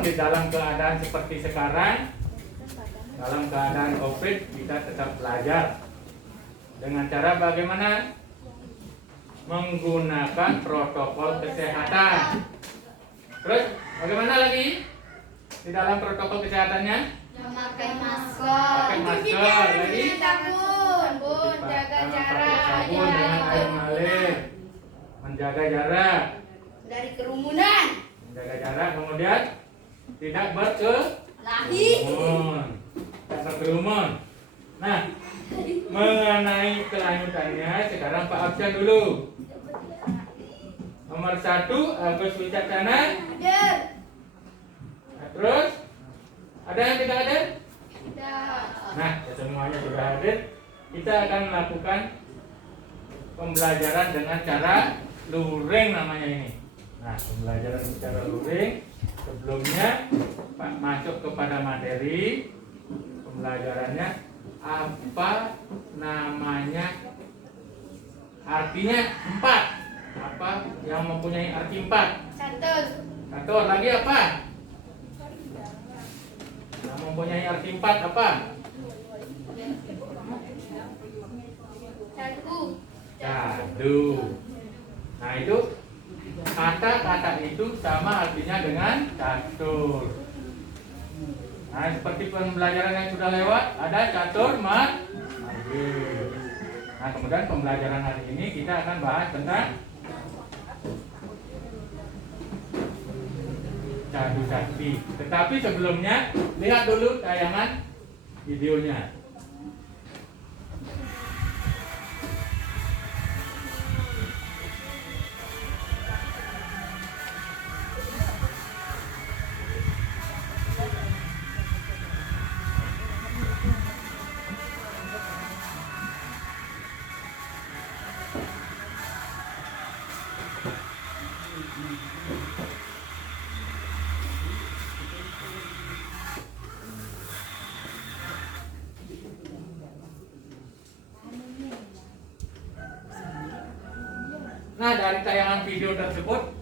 Walaupun di dalam keadaan seperti sekarang, dalam keadaan COVID, kita tetap belajar dengan cara bagaimana menggunakan protokol kesehatan. Terus bagaimana lagi di dalam protokol kesehatannya? Memakai masker. Pakai masker lagi. Sabun, jaga jarak. Sabun dengan air mengalir. Menjaga jarak. Dari kerumunan. Menjaga jarak, kemudian tidak berkerumun. Tidak berkerumun. Nah, mengenai kelanjutannya sekarang Pak Absen dulu. Nomor 1 Agus Wicaksana. Hadir. Nah, terus ada yang tidak hadir? Tidak. Nah, semuanya sudah hadir. Kita akan melakukan pembelajaran dengan cara luring namanya ini. Nah, pembelajaran secara luring. Sebelumnya Pak masuk kepada materi pembelajarannya, apa namanya, artinya 4. Apa yang mempunyai arti 4? Catur. Lagi apa? Yang mempunyai arti 4 apa? Cadu. Nah, itu kata-kata itu sama artinya dengan catur. Nah, seperti pembelajaran yang sudah lewat, ada catur margir. Nah, kemudian pembelajaran hari ini kita akan bahas tentang cadu sakti. Tetapi sebelumnya lihat dulu tayangan videonya. Nah, dari tayangan video tersebut,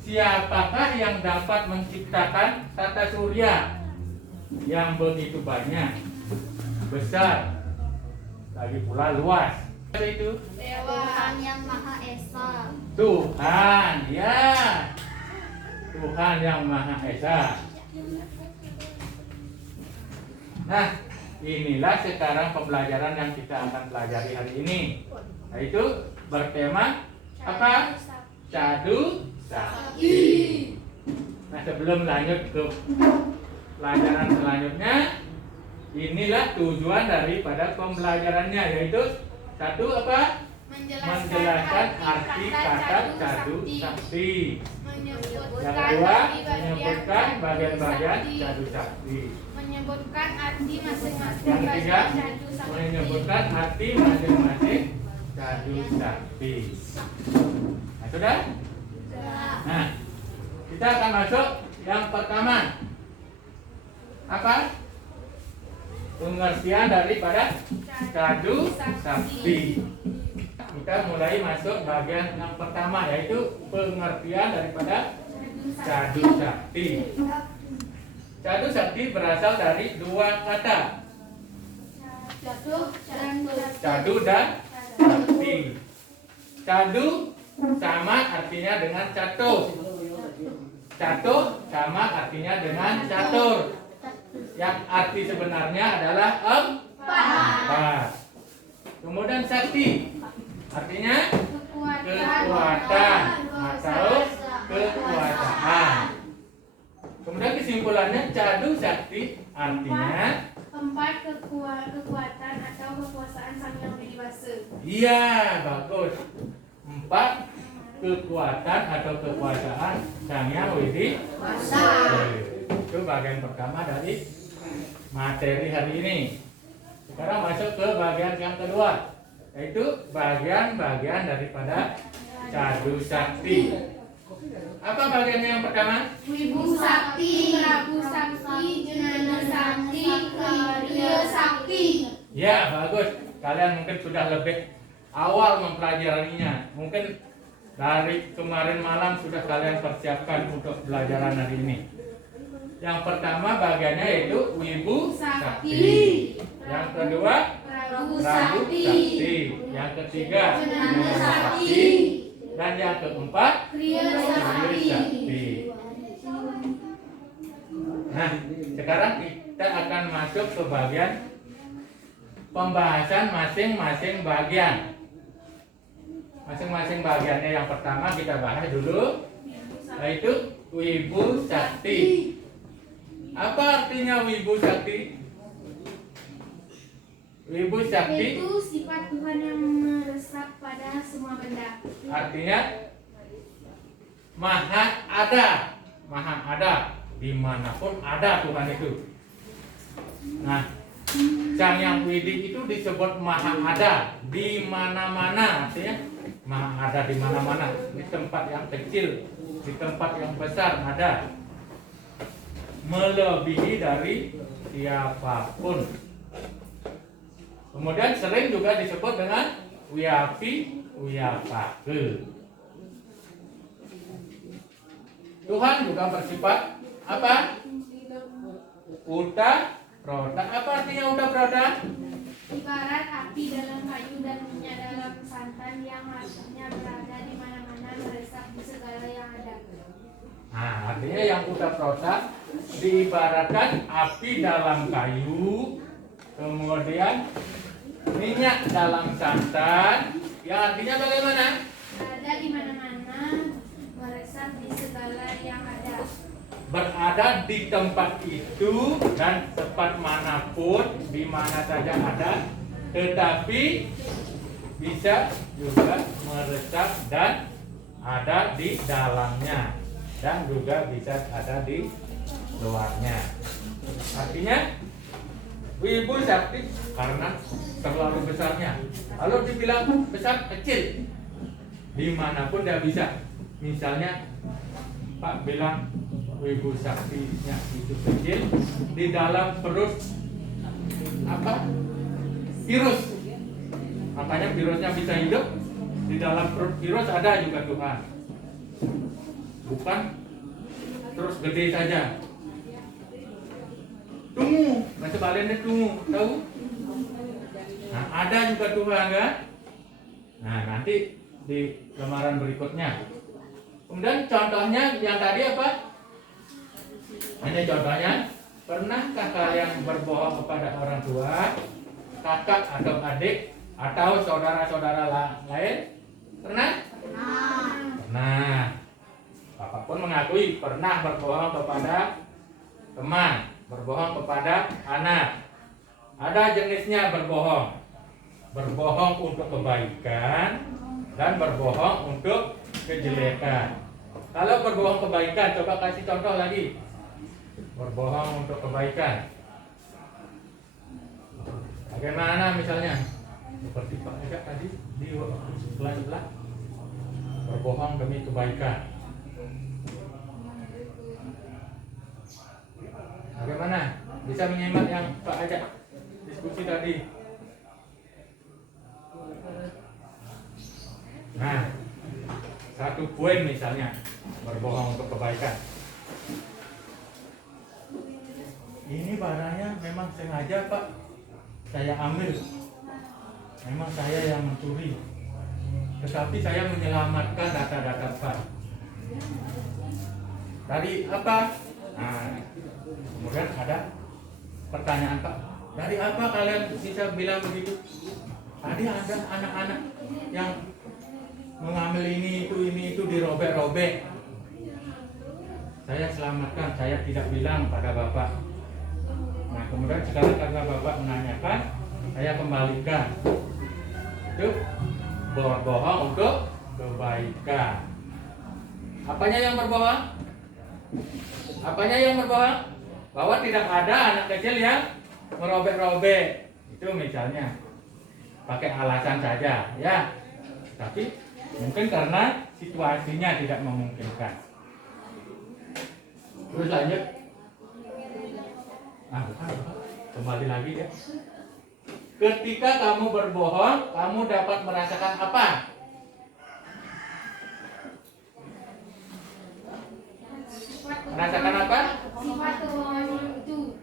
siapakah yang dapat menciptakan tata surya yang begitu banyak, besar, lagi pula luas? Itu Tuhan yang Maha Esa. Tuhan, ya, Tuhan yang Maha Esa. Nah, inilah sekarang pembelajaran yang kita akan pelajari hari ini, yaitu bertema apa? Cadu sakti. Nah, sebelum lanjut ke pelajaran selanjutnya, inilah tujuan daripada pembelajarannya, yaitu satu apa? Menjelaskan arti kata cadu sakti. Yang kedua, menyebutkan bagian-bagian cadu sakti. Menyebutkan arti masing-masing. Yang ketiga, menyebutkan arti masing-masing cadu sakti. Nah, sudah? Nah, kita akan masuk yang pertama. Apa? Pengertian daripada cadu sakti. Kita mulai masuk bagian yang pertama, yaitu pengertian daripada cadu sakti. Cadu sakti berasal dari dua kata, cadu dan sakti. Cadu sama artinya dengan catur. Catur sama artinya dengan catur. Yang arti sebenarnya adalah empat. Kemudian sakti artinya kekuatan atau kekuasaan. Kemudian kesimpulannya cadu sakti artinya empat kekuatan atau kekuasaan Sang Hyang Widi-Wasa. iya, bagus. 4 kekuatan atau kekuasaan Sang Hyang Widi-Wasa. Itu bagian pertama dari materi hari ini. Sekarang masuk ke bagian yang kedua, yaitu bagian-bagian daripada cadu sakti. Apa bagian yang pertama? Wibu Sakti, Prabu Sakti, Jenana Sakti, Karya Sakti. Ya, bagus. Kalian mungkin sudah lebih awal mempelajarinya. Mungkin dari kemarin malam sudah kalian persiapkan untuk pelajaran hari ini. Yang pertama bagiannya yaitu Wibu Sakti. Yang kedua Prabu Prabu Sakti. Sakti. Yang ketiga Penanda Sakti. Dan yang keempat Kriya Sakti. Sakti. Nah, sekarang kita akan masuk ke bagian pembahasan masing-masing bagian. Masing-masing bagiannya yang pertama kita bahas dulu, yaitu Wibu Sakti. Apa artinya Wibu Sakti? Wibu Sakti Yaitu sifat Tuhan yang meresap pada semua benda. artinya maha ada, dimanapun ada Tuhan itu. Nah, Sang Yang Widi itu disebut maha ada di mana-mana, artinya maha ada di mana-mana, di tempat yang kecil, di tempat yang besar ada, melebihi dari siapapun. Kemudian sering juga disebut dengan Wiyapi, Wiyapake. Tuhan juga bersifat apa? Uta Proda. Apa artinya Uta Proda? Ibarat api dalam kayu dan minyak dalam santan yang artinya berada di mana-mana, meresap di segala yang ada. Nah, artinya yang Uta Proda diibaratkan api dalam kayu, kemudian minyak dalam santan, yang artinya bagaimana? Berada di mana-mana, meresap di segala yang ada. Berada di tempat itu dan tempat manapun, di mana saja ada, tetapi bisa juga meresap dan ada di dalamnya, dan juga bisa ada di luarnya. Artinya Wibu Sakti karena terlalu besarnya. Kalau dibilang besar kecil, dimanapun dia bisa. Misalnya Pak bilang Wibu Saktinya itu kecil, di dalam perut apa? Virus. Makanya virusnya bisa hidup. Di dalam perut virus ada juga Tuhan. Bukan terus gede saja. Tunggu, masa balennya tunggu, tahu? Nah, ada juga Tuhan kan? Nah, nanti di lembaran berikutnya. Kemudian contohnya yang tadi apa? Ini contohnya, pernahkah kalian berbohong kepada orang tua, kakak atau adik, atau saudara-saudara lain? Pernah? Pernah. Bapak pun mengakui pernah berbohong kepada teman, berbohong kepada anak. Ada jenisnya berbohong. Berbohong untuk kebaikan dan berbohong untuk kejelekan. Kalau berbohong kebaikan, coba kasih contoh lagi. Berbohong untuk kebaikan. Bagaimana misalnya? Seperti Pak Ega tadi di sebelah-sebelah. Berbohong demi kebaikan. Bagaimana? Bisa menyimak yang Pak Ega diskusi tadi. Nah, satu poin misalnya berbohong untuk kebaikan. Ini barangnya memang sengaja Pak saya ambil. Memang saya yang mencuri. Tetapi saya menyelamatkan data-data Pak. Dari apa? Nah, kemudian ada pertanyaan Pak. Dari apa kalian bisa bilang begitu? Tadi ada anak-anak yang mengambil ini itu dirobek-robek. Saya selamatkan, saya tidak bilang pada Bapak. Nah, kemudian sekarang karena Bapak menanyakan, saya kembalikan. Itu berbohong untuk kebaikan. Apanya yang berbohong? Apanya yang berbohong? Bahwa tidak ada anak kecil yang merobek-robek. Itu misalnya pakai alasan saja, ya. Tapi mungkin karena situasinya tidak memungkinkan. Terus lanjut. Kembali lagi ya. Ketika kamu berbohong, kamu dapat merasakan apa? Merasakan apa? Sifat kebohongan itu,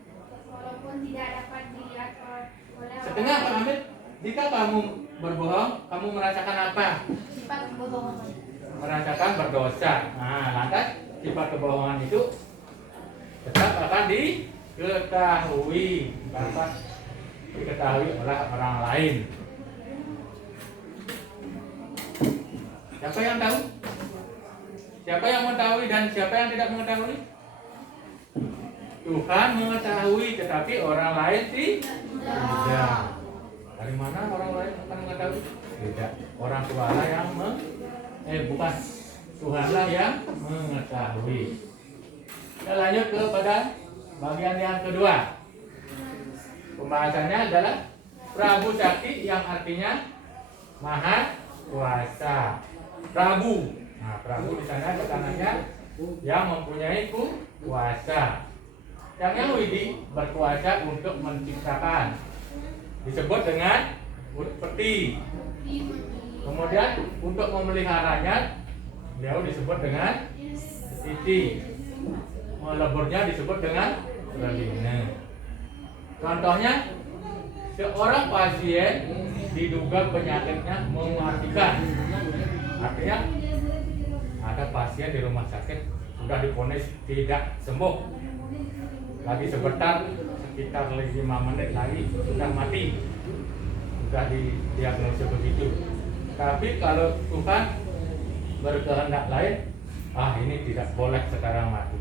walaupun tidak dapat dilihat oleh Setengah Pak Hamid. Jika kamu berbohong, kamu merasakan apa? Sifat kebohongan. Merasakan berdosa. Nah, lantas sifat kebohongan itu tetap akan diketahui, dapat diketahui oleh orang lain. Siapa yang tahu? Siapa yang mengetahui dan siapa yang tidak mengetahui? Tuhan mengetahui, tetapi orang lain tidak. Dari mana orang lain akan mengetahui? Tidak. Orang tualah yang bukan, Tuhanlah yang mengetahui. Kita lanjut kepada bagian yang kedua. Pembahasannya adalah Prabu Sakti, yang artinya Maha Kuasa. Prabu. Nah, Prabu di sana ketananya yang mempunyai kuasa. Yang Widi berkuasa untuk menciptakan, disebut dengan peti. Kemudian untuk memeliharanya, beliau disebut dengan siti. Meleburnya disebut dengan relina. Contohnya, seorang pasien diduga penyakitnya mematikan. Artinya ada pasien di rumah sakit sudah divonis tidak sembuh, lagi sebentar, sekitar 5 menit lagi sudah mati, sudah didiagnosa begitu. Tapi kalau Tuhan berkehendak lain, ini tidak boleh sekarang mati,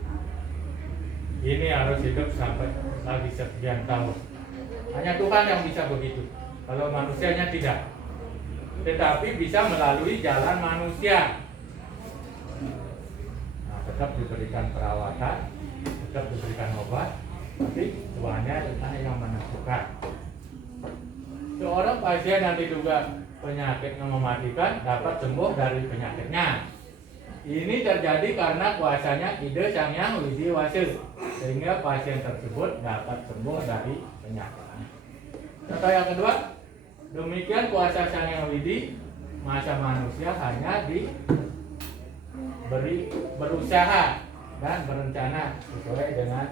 ini harus hidup sampai lagi sekian tahun. Hanya Tuhan yang bisa begitu. Kalau manusianya tidak, tetapi bisa melalui jalan manusia. Nah, tetap diberikan perawatan, tetap diberikan obat, tapi Tuhannya yang menentukan. Seorang pasien yang diduga penyakitnya mematikan dapat sembuh dari penyakitnya. Ini terjadi karena kuasanya ide Sang Hyang Widi Wasa, sehingga pasien tersebut dapat sembuh dari penyakitnya. Contoh yang kedua, demikian kuasa Sang Hyang Widi, masa manusia hanya diberi berusaha dan berencana sesuai dengan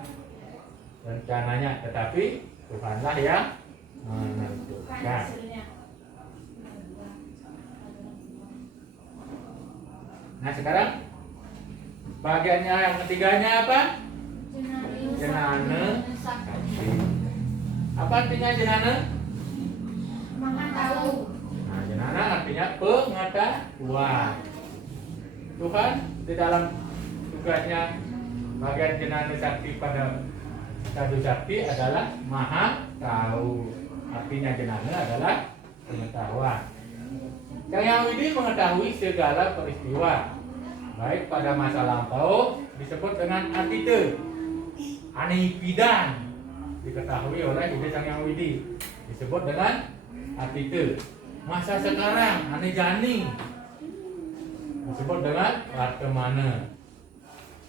rencananya, tetapi Tuhanlah yang menentukan. Nah, sekarang bagiannya yang ketiganya apa? Jenana Sakti. Apa artinya jenana? Maha tahu. Nah, jenana artinya pengetahuan. Tuhan di dalam tugasnya bagian jenana Sakti pada Sadhu Sakti adalah maha tahu. Artinya jenana adalah pengetahuan. Sang Hyang Widi mengetahui segala peristiwa, baik pada masa lampau disebut dengan atite, anipidan diketahui oleh ide Sang Hyang Widi disebut dengan atite. Masa sekarang anijani disebut dengan wartamana.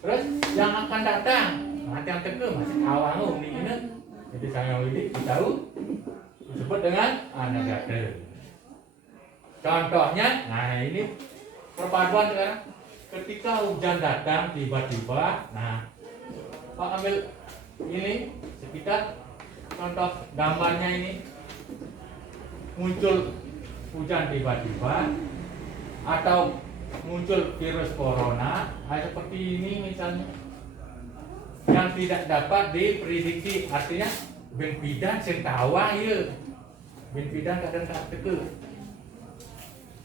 Terus yang akan datang, nanti yang teka masih awangu ini ide Sang Hyang Widi tahu disebut dengan anagata. Contohnya, nah ini perpaduan sekarang. Ketika hujan datang tiba-tiba, nah Pak ambil ini sekitar contoh gambarnya ini, muncul hujan tiba-tiba atau muncul virus corona, seperti ini misalnya, yang tidak dapat diprediksi. Artinya ben bidan sing tawa ieu, ben bidan kadang teka.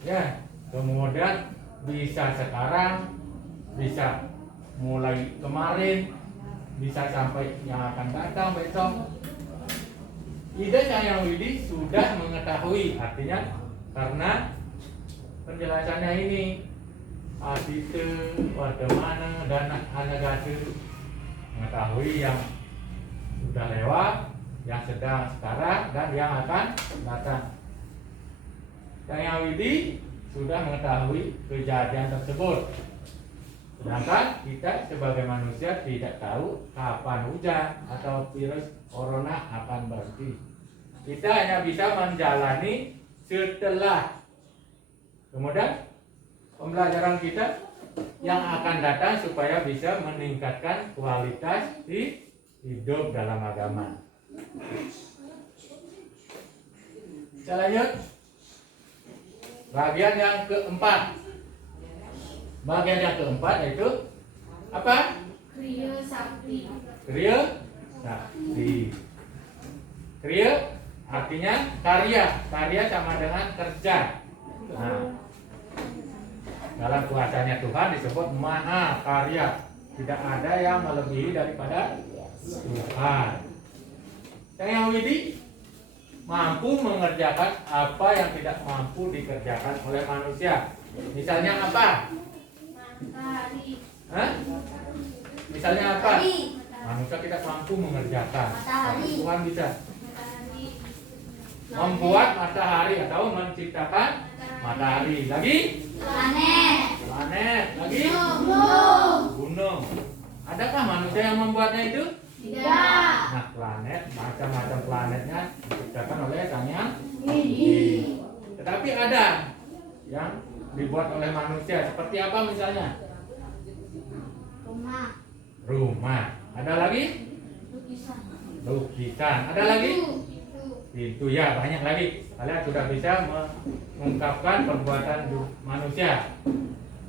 Ya, kemudian bisa sekarang, bisa mulai kemarin, bisa sampai yang akan datang besok. Ide Sang Hyang Widi sudah mengetahui, artinya karena penjelasannya ini adite, wartamana, dan anagata, mengetahui yang sudah lewat, yang sedang sekarang, dan yang akan datang. Sang Hyang Widi sudah mengetahui kejadian tersebut. Sedangkan kita sebagai manusia tidak tahu kapan hujan atau virus corona akan berhenti. Kita hanya bisa menjalani setelah. Kemudian pembelajaran kita yang akan datang supaya bisa meningkatkan kualitas hidup dalam agama. Kita lanjut. Bagian yang keempat. Bagian yang keempat yaitu apa? Kriya sakti. Kriya sakti. Kriya artinya karya. Karya sama dengan kerja. Nah, dalam kuasanya Tuhan disebut maha karya. Tidak ada yang melebihi daripada Tuhan. Yang Widi mampu mengerjakan apa yang tidak mampu dikerjakan oleh manusia. Misalnya apa? Matahari. Hah? Misalnya apa? Matahari. Manusia tidak mampu mengerjakan. Matahari. Tuhan bisa Matahari. membuat matahari atau menciptakan matahari. Lagi? Planet. Planet. Lagi? Gunung. Gunung. Adakah manusia yang membuatnya itu? Tidak. Nah, planet, macam-macam planetnya diciptakan oleh Sang Yang Widi. Tetapi ada yang dibuat oleh manusia. Seperti apa misalnya? Rumah. Rumah. Ada lagi? Lukisan. Lukisan. Ada lagi? Itu ya, banyak lagi. Kalian sudah bisa mengungkapkan perbuatan manusia.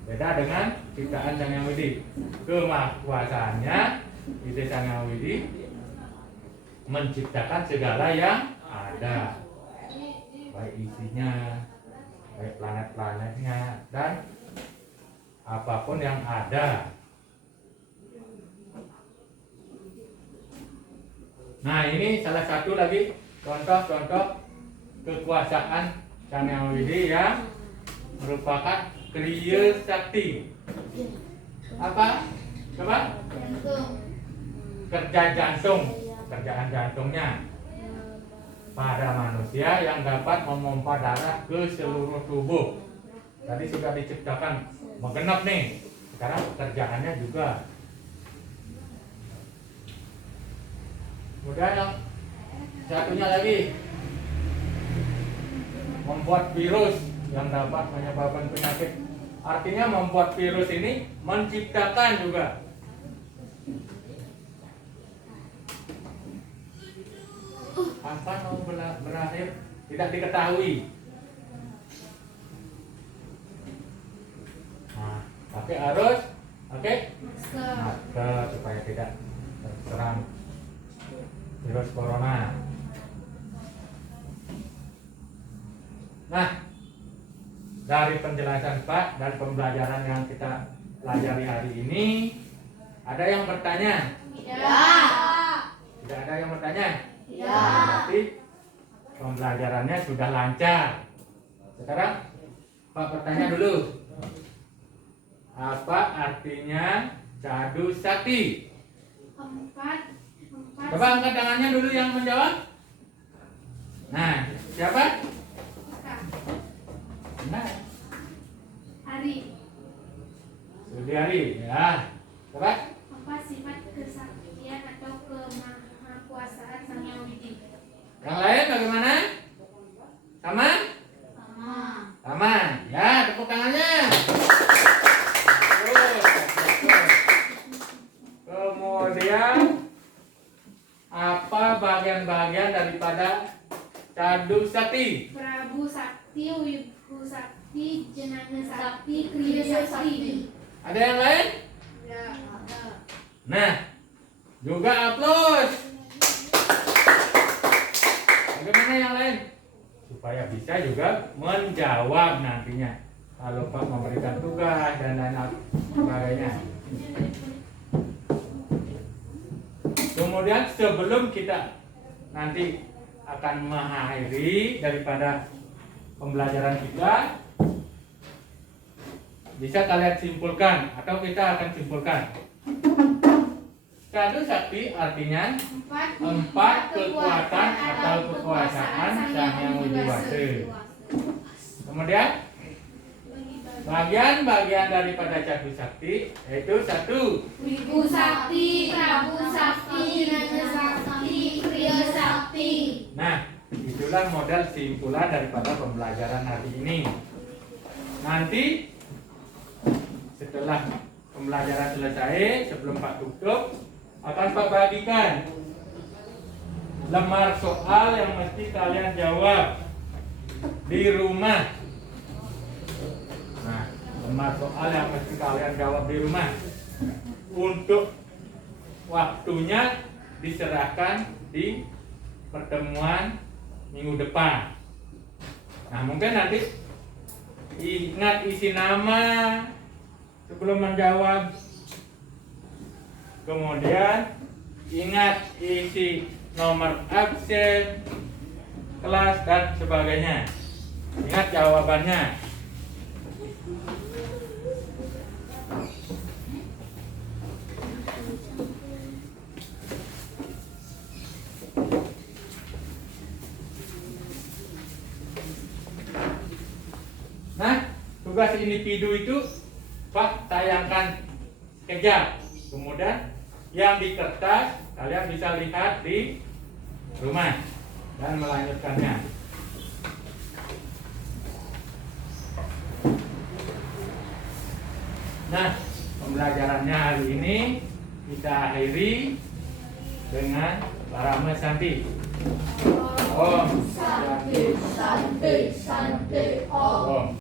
Beda dengan ciptaan Sang Yang Widi. Kemahakuasaannya itu Sang Yang Widi menciptakan segala yang ada, baik isinya, baik planet-planetnya, dan apapun yang ada. Nah, ini salah satu lagi contoh-contoh kekuasaan Sang Yang Widi yang merupakan kriya sakti. Apa? Coba? Jantung. Kerja jantung, kerjaan jantungnya pada manusia yang dapat memompa darah ke seluruh tubuh. Tadi sudah diciptakan menggenap nih. Sekarang pekerjaannya juga. Kemudian yang satunya lagi membuat virus yang dapat menyebabkan penyakit. Artinya membuat virus ini menciptakan juga. Kapan mau berakhir tidak diketahui. Nah, pakai harus masker supaya tidak terserang virus corona. Nah, dari penjelasan Pak dan pembelajaran yang kita pelajari hari ini, ada yang bertanya? Tidak. Tidak ada yang bertanya? Tidak. Berarti pembelajarannya sudah lancar. Sekarang Pak bertanya dulu. Apa artinya Cadu Sakti? Empat. Coba angkat tangannya dulu yang menjawab. Nah, siapa? Nah, Hari. Sudiari ya. Coba. Apa sifat kesaktian atau kemahakuasaan Sang Yang Widi? Yang lain bagaimana? Sama? Sama. Sama. Ya, tepuk tangannya. Terus. Kemudian apa bagian-bagian daripada Cadu Sakti? Prabu Sakti, Wibu Sakti, Jenana Sakti, Kriya Sakti. Ada yang lain? Ya, ada. Nah, juga aplaus. Bagaimana yang lain? Supaya bisa juga menjawab nantinya kalau Pak memberikan tugas dan lain sebagainya. Kemudian sebelum kita nanti akan mengakhiri daripada pembelajaran kita, bisa kalian simpulkan atau kita akan simpulkan. Cadu Sakti artinya empat kekuatan atau kekuasaan Sang Yang Widi Wase. Kemudian bagian-bagian daripada Cadu Sakti yaitu satu, Wibu Sakti, Prabu Sakti, Jenana Sakti, Kriya Sakti. Nah, itulah model simpulan daripada pembelajaran hari ini. Nanti Setelah pembelajaran selesai, sebelum Pak tutup, akan Pak bagikan lembar soal yang mesti kalian jawab di rumah. Nah, lembar soal yang mesti kalian jawab di rumah. Untuk waktunya diserahkan di pertemuan minggu depan. Nah, mungkin nanti ingat isi nama sebelum menjawab. Kemudian ingat isi nomor absen, kelas dan sebagainya. Ingat jawabannya. Nah, tugas individu itu Pak tayangkan sekejap. Kemudian yang di kertas kalian bisa lihat di rumah dan melanjutkannya. Nah, pembelajarannya hari ini kita akhiri dengan Parama Santi. Om Santi, Santi, Santi, Om. Om.